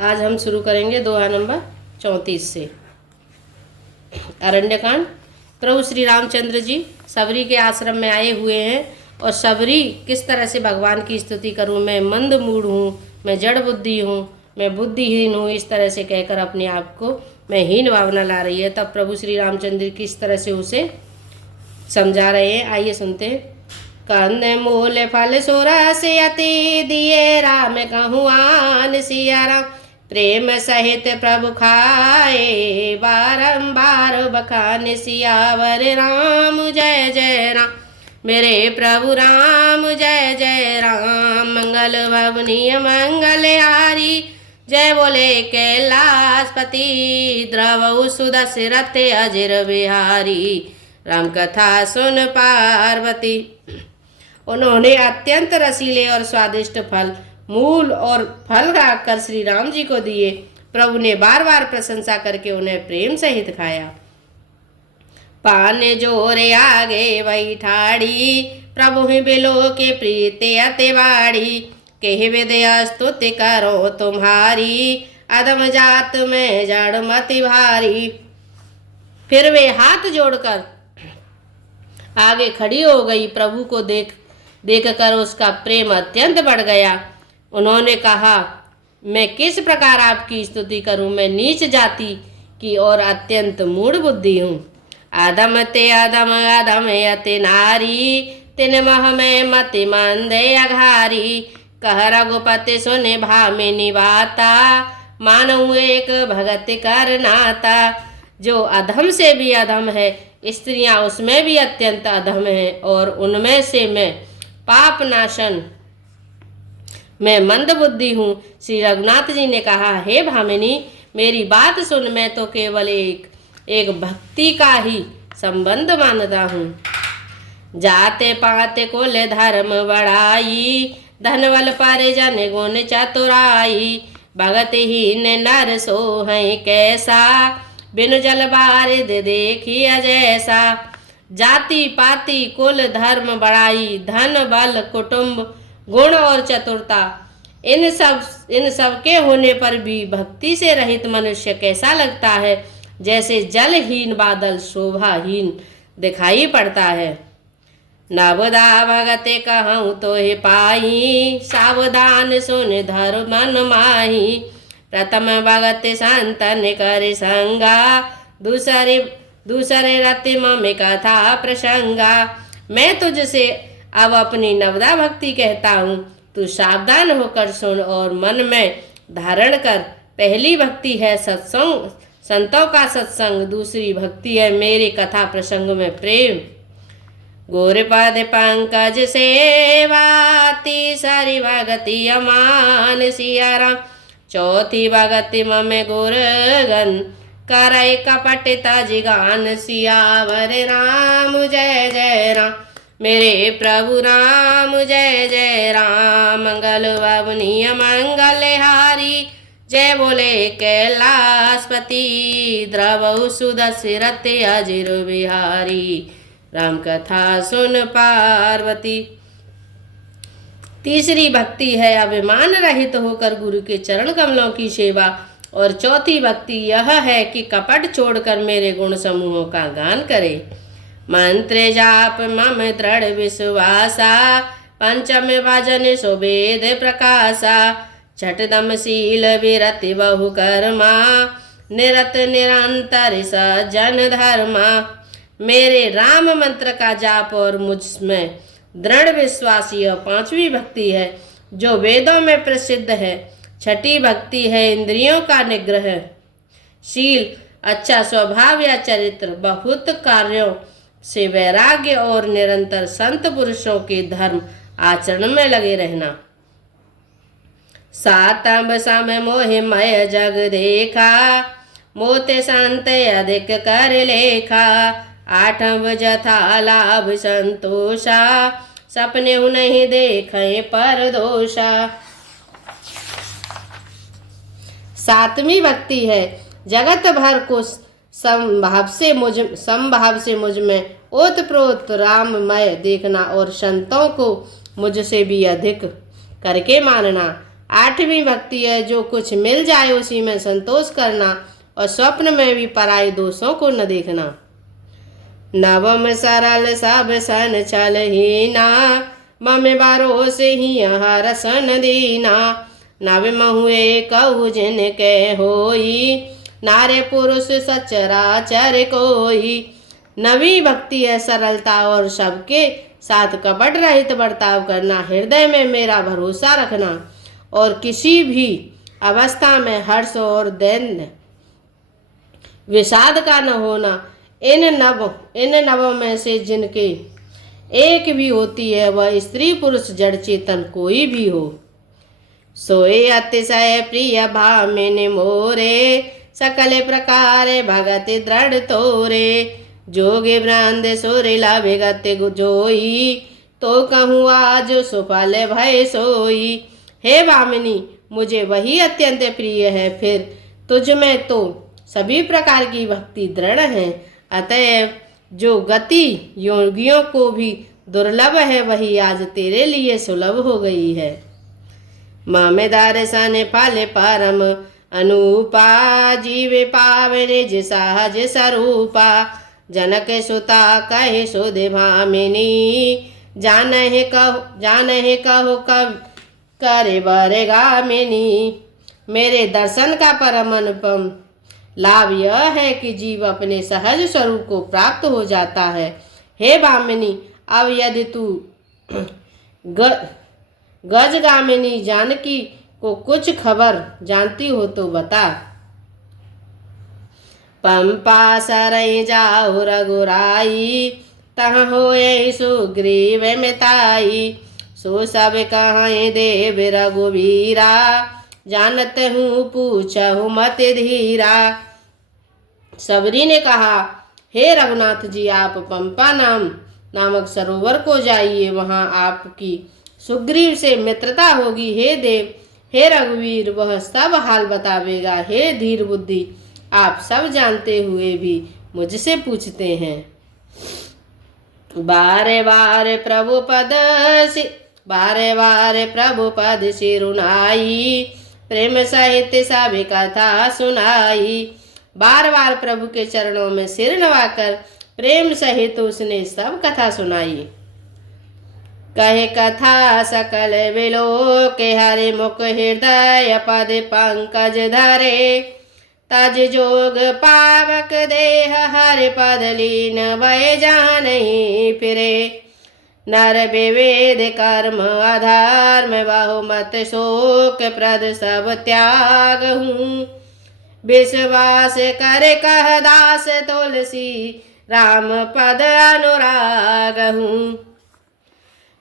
आज हम शुरू करेंगे दोहा नंबर 34 से। अरण्यकांड। प्रभु श्री रामचंद्र जी सबरी के आश्रम में आए हुए हैं और सबरी किस तरह से भगवान की स्तुति करूं, मैं मंद मूड हूँ, मैं जड़ बुद्धि हूँ, मैं बुद्धिहीन हूँ, इस तरह से कहकर अपने आप को मैं हीन भावना ला रही है। तब प्रभु श्री रामचंद्र किस तरह से उसे समझा रहे हैं, आइए सुनते हैं। कंद मूल फल सोरस अति दिए राम कहूँ आन सिया राम, प्रेम सहित प्रभु खाए बारंबार बखान सियावर राम जय जय राम, मेरे प्रभु राम जय जय राम। मंगल भवनीय मंगल हारी, जय बोले कैलाशपति, द्रवहु सुदशरथ अजिर बिहारी, राम कथा सुन पार्वती। उन्होंने अत्यंत रसीले और स्वादिष्ट फल, मूल और फल खाकर श्री राम जी को दिए। प्रभु ने बार बार प्रशंसा करके उन्हें प्रेम सहित खाया। पान जोरे आगे वही ठाड़ी, प्रभु ही बिलो के प्रीति अति बाड़ी, कह विदय स्तुति करो तुम्हारी, अधम जात में जड़ मति भारी। फिर वे हाथ जोड़कर आगे खड़ी हो गई। प्रभु को देखकर उसका प्रेम अत्यंत बढ़ गया। उन्होंने कहा, मैं किस प्रकार आपकी स्तुति करूं, मैं नीच जाति की और अत्यंत मूढ़ बुद्धि हूँ। आदम ते आदम आदम यति नारी, तिन मह में मति मंदे अघारी, कह रघुपति सुने भामिनी बाता, मानऊ एक भगत कर नाता। जो अधम से भी अधम है, स्त्रियां उसमें भी अत्यंत अधम है, और उनमें से मैं पाप नाशन, मैं मंद बुद्धि हूँ। श्री रघुनाथ जी ने कहा, हे भामिनी, मेरी बात सुन, मैं तो केवल एक भक्ति का ही संबंध मानता हूँ। जाते पाते कुल धर्म बढ़ाई, धनवल परिजन गुण चतुराई, भगत हीन नर सो है कैसा, बिनु जल बारिद देखिया जैसा। जाति पाति कुल धर्म बढ़ाई, धन बल कुटुंब गुण और चतुरता, इन सब के होने पर भी भक्ति से रहित मनुष्य कैसा लगता है, जैसे जलहीन बादल शोभाहीन दिखाई पड़ता है। नवदा भगते कहूँ तो हे पाई, सावधान सुन धर्म मन माही, प्रथम भगत संतन कर संगा, दूसरे रति मम कथा प्रसंगा। मैं तुझसे अब अपनी नवदा भक्ति कहता हूँ, तू सावधान होकर सुन और मन में धारण कर। पहली भक्ति है सत्संग, संतों का सत्संग, दूसरी भक्ति है मेरी कथा प्रसंग में प्रेम। गोरपद पंकज सेवा, तीसरी भगति अमान सिया राम, चौथी भगति मम गुरगन, करई कपट तजिगान सियावर राम जय जय राम, मेरे प्रभु राम जय जय राम। मंगल भवनीय मंगल हारी, जय बोले कैलाशपति, द्रवहु सुदशरथ अजिर बिहारी, राम कथा सुन पार्वती। तीसरी भक्ति है अभिमान रहित होकर गुरु के चरण कमलों की सेवा, और चौथी भक्ति यह है कि कपट छोड़कर मेरे गुण समूहों का गान करे। मंत्र जाप मम दृढ़ विश्वासा, पंचम भजन सुवेद प्रकाशा, छठदम शील विरति बहु कर्मा, निरत निरंतर सज्जन धर्मा। मेरे राम मंत्र का जाप और मुझ में दृढ़ विश्वासी यह पांचवी भक्ति है, जो वेदों में प्रसिद्ध है। छठी भक्ति है इंद्रियों का निग्रह, शील, अच्छा स्वभाव या चरित्र, बहुत कार्यों से वैराग्य और निरंतर संत पुरुषों के धर्म आचरण में लगे रहना। सातम सम मोह मय जग देखा, मोते संत अधिक कर लेखा, आठम जथा लाभ संतोषा, सपने नहीं देखें पर दोषा। सातवीं भक्ति है जगत भर को समभाव से मुझ में ओतप्रोत राममय देखना, और संतों को मुझसे भी अधिक करके मानना। 8वीं भक्ति है जो कुछ मिल जाए उसी में संतोष करना और स्वप्न में भी पराये दोषों को न देखना। नवम सरल सब सन छल हीना, मम भरोस ही रसन दीना। नवम हुए कहु जिन के होई, नारे पुरुष सचराचर कोई। नवी भक्ति है सरलता और सबके साथ कपट रहित बर्ताव करना, हृदय में मेरा भरोसा रखना और किसी भी अवस्था में हर्ष और दैन्य विषाद का न होना। इन नवों में से जिनके एक भी होती है वह स्त्री पुरुष जड़ चेतन कोई भी हो। सोए अतिशय प्रिय भामिनी मोरे, सकल प्रकार भगत दृढ़ तोरे। जोगे ब्रांद सुरीला विगत जोई, तो कहूँ आज सुफल भय सोई। हे भामिनी, मुझे वही अत्यंत प्रिय है, फिर तुझ में तो सभी प्रकार की भक्ति दृढ़ है। अतएव जो गति योगियों को भी दुर्लभ है वही आज तेरे लिए सुलभ हो गई है। मामेदार सन फल परम अनुपा, जीव पावे निज सहज स्वरूपा। जनक सुता कहे सुधि भामिनी, जानहि कहो कब करे बर गामिनी। मेरे दर्शन का परम अनुपम लाभ यह है कि जीव अपने सहज स्वरूप को प्राप्त हो जाता है। हे भामिनी, अब यदि तू गजगामिनी जानकी को कुछ खबर जानती हो तो बता। पंपा सरई जाहु रघुराई, तहाँ होए सुग्रीव मिताई। सो सब कहाँ देव रघुवीरा, जानत हूँ पूछहु मत धीरा। सबरी ने कहा, हे रघुनाथ जी, आप पंपा नामक सरोवर को जाइए, वहाँ आपकी सुग्रीव से मित्रता होगी। हे देव, हे रघुवीर, वह सब हाल बतावेगा। हे धीर बुद्धि, आप सब जानते हुए भी मुझसे पूछते हैं। बारे बारे प्रभु पद सिरुनाई, प्रेम सहित सब कथा सुनाई। बार बार प्रभु के चरणों में सिर नवाकर प्रेम सहित उसने सब कथा सुनाई। कहे कथा सकल विलोक, हरि मुख हृदय पद पंकज धरे। तज जोग पावक देह हरि पद लीन, भय जानहि फिरे। नर विवेद कर्म अधर्म, बहुमत शोक प्रद सब त्याग हूँ। विश्वास कर कह दास तुलसी, राम पद अनुराग हूँ।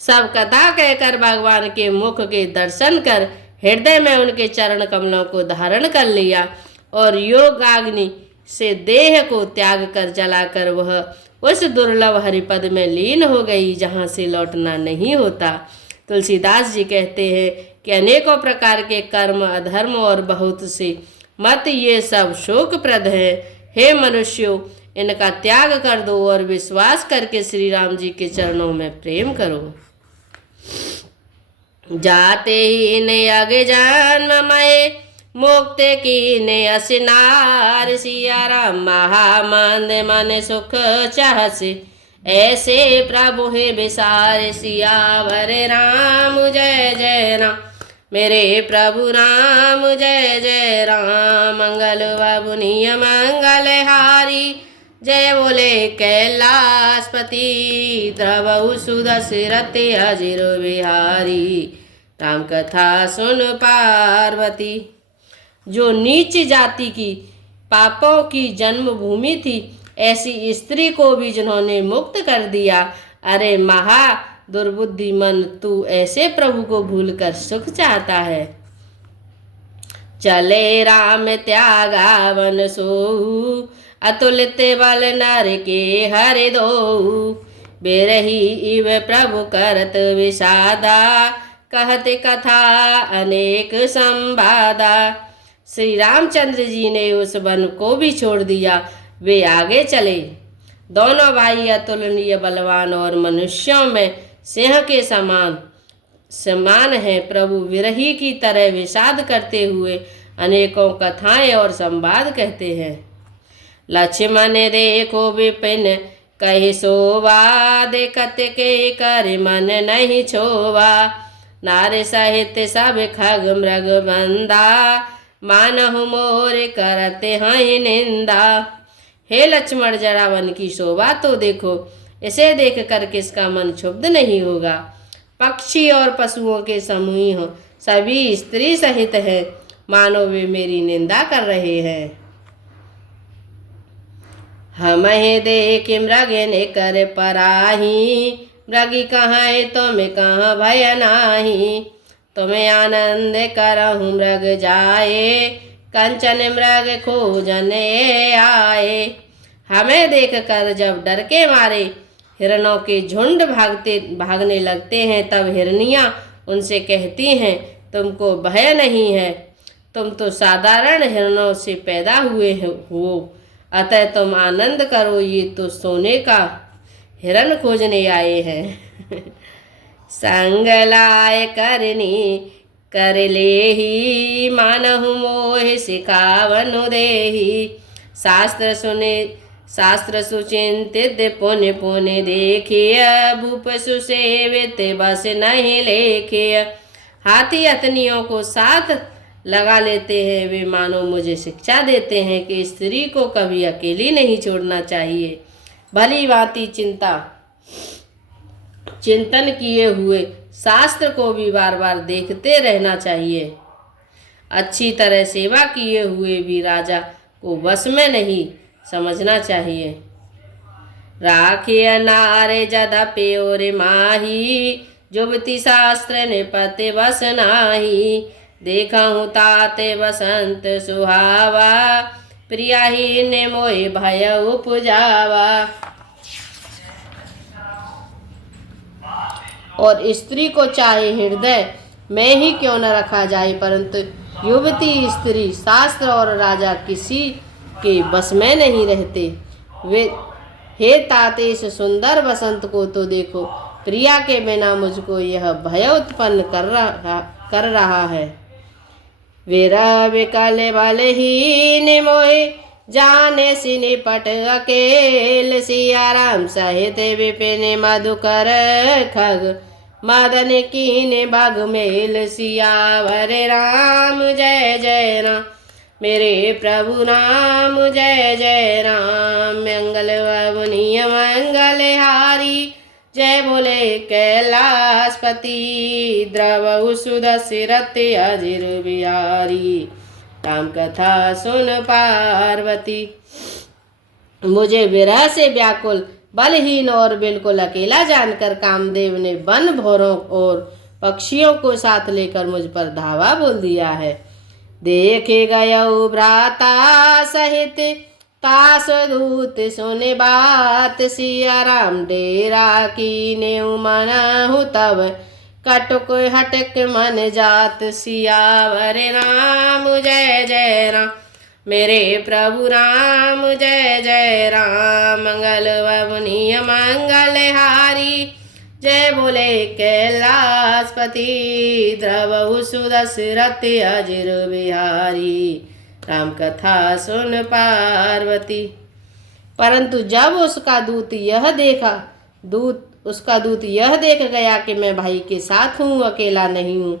सब कथा कहकर भगवान के मुख के दर्शन कर हृदय में उनके चरण कमलों को धारण कर लिया और योगाग्नि से देह को त्याग कर जलाकर वह उस दुर्लभ हरिपद में लीन हो गई जहाँ से लौटना नहीं होता। तुलसीदास जी कहते हैं कि अनेकों प्रकार के कर्म अधर्म और बहुत से मत ये सब शोकप्रद है। हे मनुष्यों, इनका त्याग कर दो और विश्वास करके श्री राम जी के चरणों में प्रेम करो। जाते ही ने अगे जन्ममय, मुक्त की ने असनार। सिया राम महामंद मन सुख चाहसे, ऐसे प्रभु है विसार। सियावर राम जय जय राम, मेरे प्रभु राम जय जय राम। मंगल बाबुनिय मंगलहारी, जय बोले कैलाशपति। द्रवहु सुदशरथ अजिर बिहारी, राम कथा सुन पार्वती। जो नीच जाति की पापों की जन्मभूमि थी, ऐसी स्त्री को भी जिन्होंने मुक्त कर दिया। अरे महा दुर्बुद्धि मन, तू ऐसे प्रभु को भूलकर सुख चाहता है। चले राम त्यागा वन सोहु, अतुलित बल नर के हरि दोहु। बेरही इव प्रभु करत विषादा, कहते कथा अनेक संवादा। श्री रामचंद्र जी ने उस वन को भी छोड़ दिया, वे आगे चले। दोनों भाई अतुलनीय बलवान और मनुष्यों में सिंह के समान समान है। प्रभु विरही की तरह विषाद करते हुए अनेकों कथाएं और संवाद कहते हैं। लक्ष्मण देखो विपिन कहि शोभा, देखत के कर मन नहीं छोवा। नारी सहित सब खग मृग बंदा, मानहु मोर करते हैं निंदा। हे लक्ष्मण, जरा वन की शोभा तो देखो, इसे देख कर किसका मन क्षुब्ध नहीं होगा। पक्षी और पशुओं के समूह सभी स्त्री सहित है, मानो वे मेरी निंदा कर रहे हैं। हमें देख मृग ने कर पराही, मृगी कहाँ तुम्हें कहाँ भय नाही। तुम्हें आनंद करहु मृग जाए, कंचन मृग खोजन आए। हमें देख कर जब डर के मारे हिरणों के झुंड भागने लगते हैं, तब हिरनियाँ उनसे कहती हैं, तुमको भय नहीं है, तुम तो साधारण हिरणों से पैदा हुए हो, अतः तुम आनंद करो, ये तो सोने का हिरण खोजने आए हैं। संग लाय करनी कर लेही, मानहु मोह सिखावनु देही। शास्त्र सुचिंतित पुण्य पुण्य देखिय, भूप सुसेवित बस नहीं लेखिय। हाथी अतनियों को साथ लगा लेते हैं, वे मानो मुझे शिक्षा देते हैं कि स्त्री को कभी अकेली नहीं छोड़ना चाहिए। भली भांति चिंतन किए हुए शास्त्र को भी बार बार देखते रहना चाहिए। अच्छी तरह सेवा किए हुए भी राजा को वश में नहीं समझना चाहिए। राखिय नारे जदपि और माही, जुबती शास्त्र ने पते बस नाही। देखा हूँ ताते बसंत सुहावा, प्रिया ही ने मोहे भय उपजावा। और स्त्री को चाहे हृदय में ही क्यों न रखा जाए, परंतु युवती स्त्री शास्त्र और राजा किसी के बस में नहीं रहते। वे हे ताते, इस सुंदर बसंत को तो देखो, प्रिया के बिना मुझको यह भय उत्पन्न कर रहा है। वीरा विकल बलहीन मोहे, जाने से निपट अकेल। सिया राम सहित विपिन मधुकर खग, मदन कीन बाग मेल। सियावर राम जय जय राम, मेरे प्रभु राम जय जय राम। मंगल ववनीय मंगल हारी, जय बोले कैलाशपति। द्रवहु सुदशरथ अजिर बिहारी, राम कथा सुन पार्वती। मुझे विरह से व्याकुल, बलहीन और बिल्कुल अकेला जानकर कामदेव ने वन भौरों और पक्षियों को साथ लेकर मुझ पर धावा बोल दिया है। देखे गयो भ्राता सहित तास दूत सुने बात। सिया राम डेरा कीने मनाहु तब, कटुक हटक मन जात। सियावर राम जय जय राम, मेरे प्रभु राम जय जय राम। मंगल ववनीय मंगल हारी, जय बोले कैलाशपति। द्रवहु सुदशरथ अजिर बिहारी, राम कथा सुन पार्वती। परंतु जब उसका दूत यह देख गया कि मैं भाई के साथ हूँ, अकेला नहीं हूँ,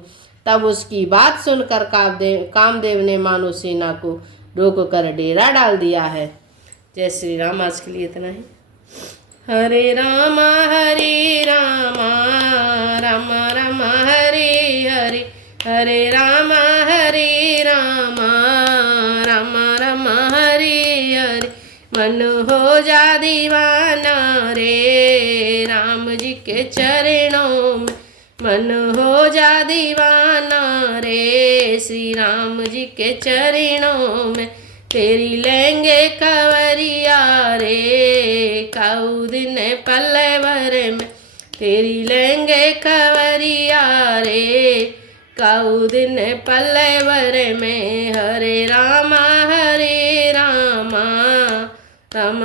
तब उसकी बात सुनकर कामदेव ने मानो सेना को रोक कर डेरा डाल दिया है। जय श्री राम। आज के लिए इतना ही। हरे राम राम राम हरे हरे, हरे राम राम राम हरे हरे। मन हो जा दीवाना रे राम जी के चरणों में, मन हो जा दीवाना रे श्री राम जी के चरणों में। तेरी लेंगे खबरिया रे काऊ दिन पल्लवर में, तेरी लेंगे खबरिया रे काऊ दिन पल्लवर में। हरे राम राम